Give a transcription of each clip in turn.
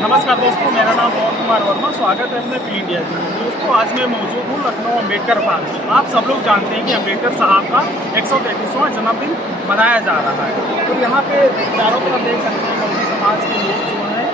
नमस्कार दोस्तों, मेरा नाम पवन कुमार वर्मा। स्वागत है अपने पी इंडिया में। दोस्तों, आज मैं मौजूद हूँ लखनऊ अम्बेडकर पार्क में। आप सब लोग जानते हैं कि अम्बेडकर साहब का 133वां जन्मदिन मनाया जा रहा है। तो यहाँ पे चारों तरफ देख सकते हैं बहुजन समाज के लोग जो हैं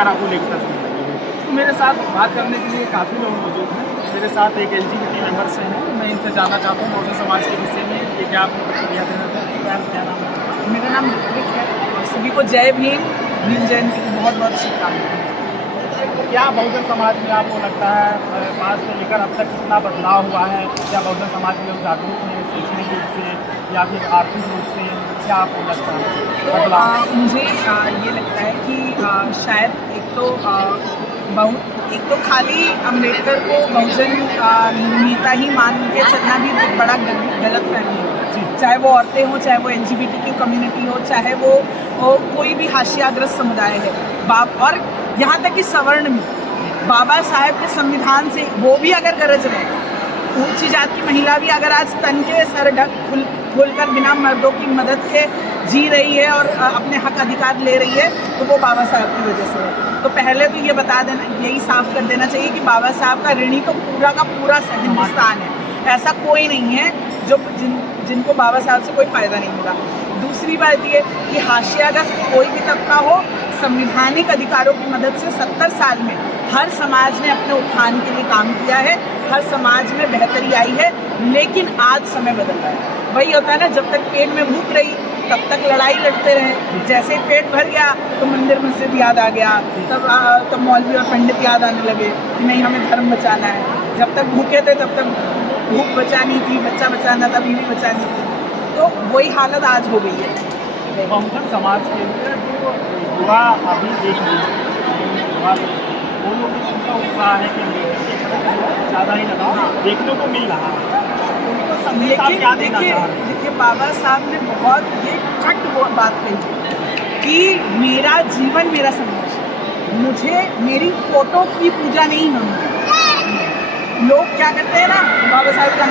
आपको लिखता तो मेरे साथ बात करने के लिए काफ़ी लोग मौजूद हैं। मेरे साथ एक LGBT मेंबर से हैं। मैं इनसे जानना चाहता हूँ बहुजन समाज के विषय में कि क्या आप प्रतिक्रिया देना चाहते हैं। क्या नाम है? मेरा नाम ऋत्विक है और सभी को जय भीम। भीम जयंती की बहुत बहुत शुभकामनाएं। क्या बहुजन समाज में आपको लगता है पास को लेकर अब तक कितना बदलाव हुआ है? क्या बहुजन समाज के लोग जागरूक हैं शैक्षणिक रूप से या फिर आर्थिक रूप से? क्या आपको लगता है बदलाव? मुझे ये लगता है कि शायद एक तो खाली अम्बेडकर को बहुजन नेता ही मान के चलना भी एक बड़ा गलत फहमी है। चाहे वो औरतें हों, चाहे वो LGBTQ कम्युनिटी हो, चाहे वो कोई भी हाशियाग्रस्त समुदाय है, और यहाँ तक कि सवर्ण भी बाबा साहेब के संविधान से वो भी अगर गरज रहे, ऊंची जात की महिला भी अगर आज तन के सर खोलकर बिना मर्दों की मदद के जी रही है और अपने हक अधिकार ले रही है, तो वो बाबा साहब की वजह से है। तो पहले तो ये बता देना, यही साफ कर देना चाहिए कि बाबा साहब का ऋणी तो पूरा का पूरा हिंदुस्तान है। ऐसा कोई नहीं है जो जिनको बाबा साहब से कोई फ़ायदा नहीं मिला। दूसरी बात ये कि हाशियाग्रस्त कोई भी तबका हो, संवैधानिक अधिकारों की मदद से 70 साल में हर समाज ने अपने उत्थान के लिए काम किया है, हर समाज में बेहतरी आई है। लेकिन आज समय बदल रहा है। वही होता है ना, जब तक पेट में भूख रही तब तक लड़ाई लड़ते रहे। जैसे ही पेट भर गया तो मंदिर मस्जिद याद आ गया, तब मौलवी और पंडित याद आने लगे कि नहीं, हमें धर्म बचाना है। जब तक भूखे थे तब तक भूख बचानी थी, बच्चा बचाना था, बीवी बचानी थी। तो वही हालत आज हो गई है। बहुजन समाज के लिए जो युवा अभी देख वो लोग उनका उत्साह है कि ज़्यादा ही लगाव देखने को मिल रहा है। लेकिन देखिए बाबा साहब ने बहुत ये छठ बात कही कि मेरा जीवन मेरा संघर्ष है, मुझे मेरी फोटो की पूजा नहीं होनी। लोग क्या करते हैं ना, बाबा साहब का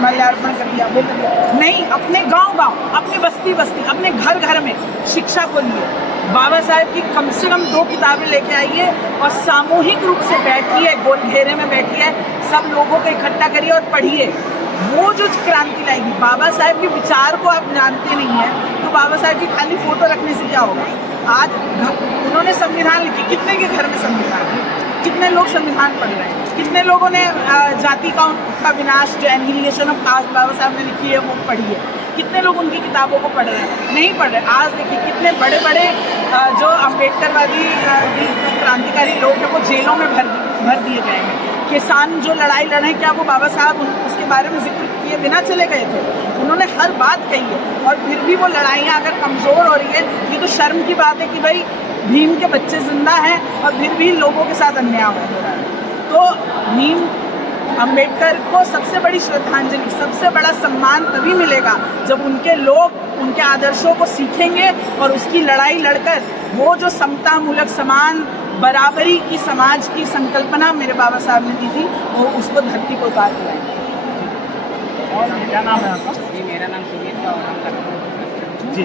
माल्यार्पण कर दिया, वो कर दिया। नहीं, अपने गांव अपने बस्ती अपने घर में शिक्षा को लिए बाबा साहब की कम से कम 2 किताबें लेके आइए और सामूहिक रूप से बैठिए, गोल घेरे में बैठिए, सब लोगों को इकट्ठा करिए और पढ़िए। वो जो क्रांति लाएगी, बाबा साहब के विचार को आप जानते नहीं हैं तो बाबा साहब की खाली फोटो रखने से क्या होगा। आज उन्होंने संविधान लिखी, कितने के घर में संविधान है, कितने लोग संविधान पढ़ रहे हैं, कितने लोगों ने जाति का विनाश जो एनिहिलेशन ऑफ कास्ट बाबा साहब ने लिखी है वो पढ़ी है, कितने लोग उनकी किताबों को पढ़ रहे हैं, नहीं पढ़ रहे। आज देखिए कितने बड़े बड़े जो अम्बेडकरवादी क्रांतिकारी लोग हैं वो जेलों में भर दिए गए हैं। किसान जो लड़ाई लड़े, क्या वो बाबा साहब उसके बारे में जिक्र किए बिना चले गए थे? उन्होंने हर बात कही है और फिर भी वो लड़ाइयाँ अगर कमज़ोर हो रही है, ये तो शर्म की बात है कि भाई भीम के बच्चे जिंदा हैं और फिर भी लोगों के साथ अन्याय हो रहा है। तो भीम अम्बेडकर को सबसे बड़ी श्रद्धांजलि, सबसे बड़ा सम्मान तभी मिलेगा जब उनके लोग उनके आदर्शों को सीखेंगे और उसकी लड़ाई लड़कर वो जो समतामूलक समान बराबरी की समाज की संकल्पना मेरे बाबा साहब ने दी थी, वो उसको धरती पर उतार के लाएंगे। और क्या नाम है आपका? जी, मेरा नाम सुमित है और हम लखनऊ। जी।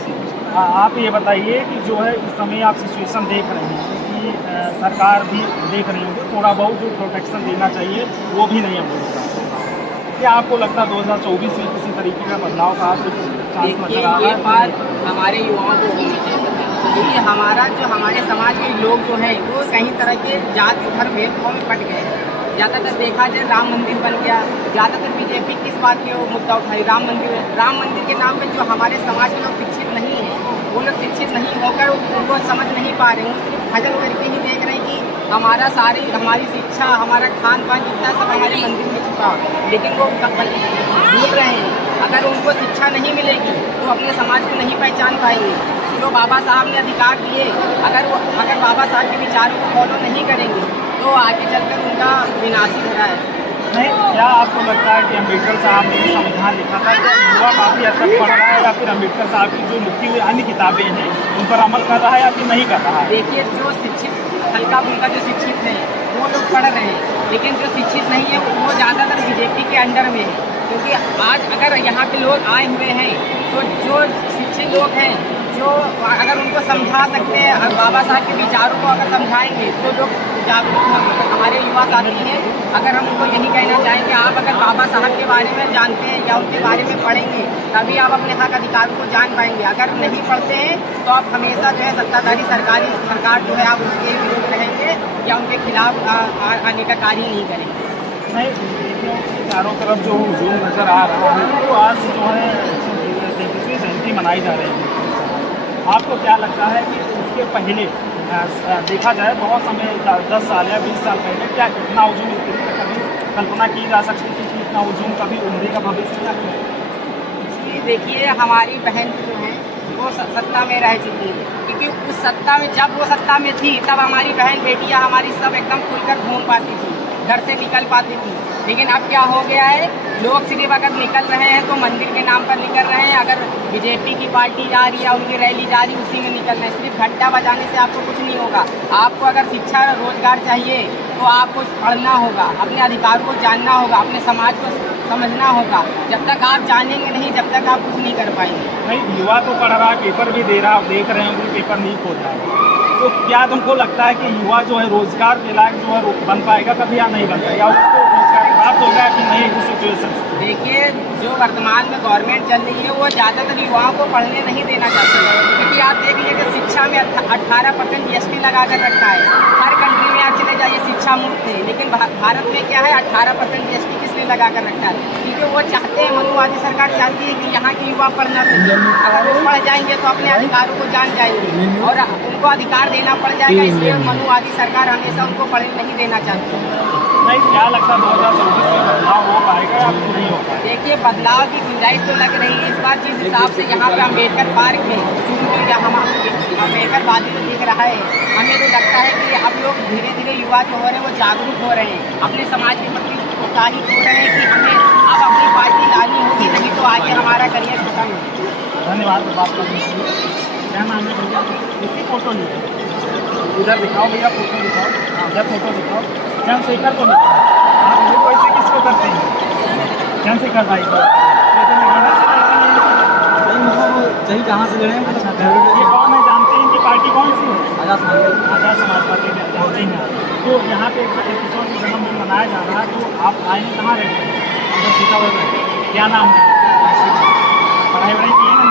आप ये बताइए कि जो है इस समय आप सिचुएशन देख रहे हैं कि सरकार भी देख रही होगी, थोड़ा बहुत जो प्रोटेक्शन देना चाहिए वो भी नहीं मिल रहा। क्या आपको लगता है 2024 में किसी तरीके का बदलाव का चांस नजर आ रहा है? ये बात हमारे युवाओं को होनी चाहिए, क्योंकि हमारे समाज के लोग जो हैं वो कई तरह के जाति धर्म भेदभाव में पट गए हैं। ज़्यादातर देखा जाए राम मंदिर बन गया, ज़्यादातर बीजेपी किस बात के वो मुद्दा उठाई, राम मंदिर के नाम पे जो हमारे समाज के लोग शिक्षित नहीं हैं, वो लोग शिक्षित नहीं होकर उनको समझ नहीं पा रहे हैं, सिर्फ भजन करके ही देख रहे हैं कि हमारी शिक्षा, हमारा खान पान जितना सब हमारे मंदिर में छुपा, लेकिन वो भूल रहे हैं। अगर उनको शिक्षा नहीं मिलेगी तो अपने समाज को नहीं पहचान पाएंगे। जो बाबा साहब ने अधिकार दिए, अगर बाबा साहब के विचारों को फॉलो नहीं करेंगे तो आगे चलकर उनका विनाश ही हो रहा है। नहीं, क्या आपको लगता है कि अम्बेडकर साहब ने संविधान लिखा था, युवा काफ़ी असर पड़ रहा है या फिर अम्बेडकर साहब की जो लिखी हुई अन्य किताबें हैं उन पर अमल कर रहा है या फिर नहीं कर रहा है? देखिए, जो शिक्षित हल्का फुल्का जो शिक्षित हैं वो लोग पढ़ रहे हैं, लेकिन जो शिक्षित नहीं है वो ज़्यादातर बीजेपी के अंडर में है। क्योंकि आज अगर यहाँ पे लोग आए हुए हैं तो जो शिक्षित लोग हैं, जो अगर उनको समझा सकते हैं, और बाबा साहब के विचारों को अगर समझाएंगे तो लोग जागरूक होंगे। हमारे युवा साथी हैं, अगर हम उनको यही कहना चाहेंगे, आप अगर बाबा साहब के बारे में जानते हैं या उनके बारे में पढ़ेंगे तभी आप अपने हक अधिकारों को जान पाएंगे। अगर नहीं पढ़ते हैं तो आप हमेशा जो है सत्ताधारी सरकार जो है आप उसके विरुद्ध रहेंगे या उनके खिलाफ आने का कार्य नहीं करेंगे। नहीं, देखिए चारों तरफ जो हुजूम नज़र आ रहा है तो आज जो है 33वीं जयंती मनाई जा रही है। आपको क्या लगता है कि उसके पहले देखा जाए बहुत समय 10 साल या 20 साल पहले क्या इतना हुजूम इस तरीके का कभी कल्पना की जा सकती थी कि इतना हुजूम कभी उम्र का भविष्य क्या है? जी देखिए, हमारी बहन जो है वो सत्ता में रह चुकी है, क्योंकि उस सत्ता में जब वो सत्ता में थी तब हमारी बहन बेटियां हमारी सब एकदम खुलकर घूम पाती थी, घर से निकल पाती थी। लेकिन अब क्या हो गया है, लोग सिर्फ अगर निकल रहे हैं तो मंदिर के नाम पर निकल रहे हैं, अगर बीजेपी की पार्टी जा रही है, उनकी रैली जा रही है, उसी में निकल रहे हैं। सिर्फ घंटा बजाने से आपको कुछ नहीं होगा। आपको अगर शिक्षा रोजगार चाहिए तो आपको पढ़ना होगा, अपने अधिकारों को जानना होगा, अपने समाज को समझना होगा। जब तक आप जानेंगे नहीं, जब तक आप कुछ नहीं कर पाएंगे। नहीं, युवा तो पढ़ रहा, पेपर भी दे रहा, देख रहे हैं कि पेपर लीक हो रहा है, तो क्या तुमको लगता है कि युवा जो है रोजगार के लायक जो है बन पाएगा कभी या नहीं बन पाएगा, उसको रोजगार प्राप्त होगा कि नहीं उस सिचुएशन से? देखिए, जो वर्तमान में गवर्नमेंट चल रही है वो ज़्यादातर युवाओं को पढ़ने नहीं देना चाहती है, क्योंकि आप देख लीजिए कि शिक्षा में 18% GST लगा कर रखा है। हर कंट्री में आप चले जाइए शिक्षा मुफ्त है, लेकिन भारत में क्या है, 18% GST किसने लगा कर रखा है? क्योंकि वो चाहते हैं, मनुवादी सरकार चाहती है कि यहाँ के युवा पढ़ना सीखे। अगर वो पढ़ जाएंगे तो अपने अधिकारों को जान जाएंगे और उनको अधिकार देना पड़ जाएगा। इसलिए मनुवादी सरकार हमेशा उनको पढ़ने नहीं देना चाहती है। नहीं, क्या लगता है 2024 में बदलाव हो पाएगा या नहीं हो पाएगा? देखिए, बदलाव की गुंजाइश तो लग रही है इस बार। जिस हिसाब से यहाँ पे अम्बेडकर पार्क में हम अम्बेडकर वादी में दिख रहा है, हमें तो लगता है कि अब लोग धीरे धीरे युवा जो हो रहे हैं वो जागरूक हो रहे हैं, अपने समाज के प्रति उत्साहित हो रहे हैं कि हमें अब अपनी पार्टी लानी होगी, नहीं तो आगे हमारा करियर खत्म है। धन्यवाद बात करने के लिए। क्या नाम है भैया? किसी फोटो लीजिए, इधर दिखाओ भैया, फोटो दिखाओ। हाँ, इधर फोटो दिखाओ। चंद्रशेखर को आप वो ऐसे किसको करते हैं? चंद्रशेखर भाई को सही कहाँ से लड़े? अच्छा, ये कौन है, जानते हैं कि पार्टी कौन सी है? आज़ाद समाज पार्टी में जानते हैं। तो यहाँ पे 31वां जन्मदिन मनाया जा रहा है, तो आप आए हैं, कहाँ रहते हैं? सीतापुर। क्या नाम है? पढ़ाई वढ़ाई की है ना?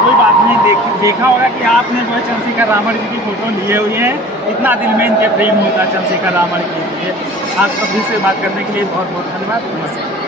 कोई बात नहीं, देखा होगा कि आपने जो है चंद्रशेखर रावण जी की फ़ोटो लिए हुए हैं, इतना दिल में इनके प्रेम होता है चंद्रशेखर रावण के लिए। आप सभी से बात करने के लिए बहुत बहुत धन्यवाद। नमस्कार।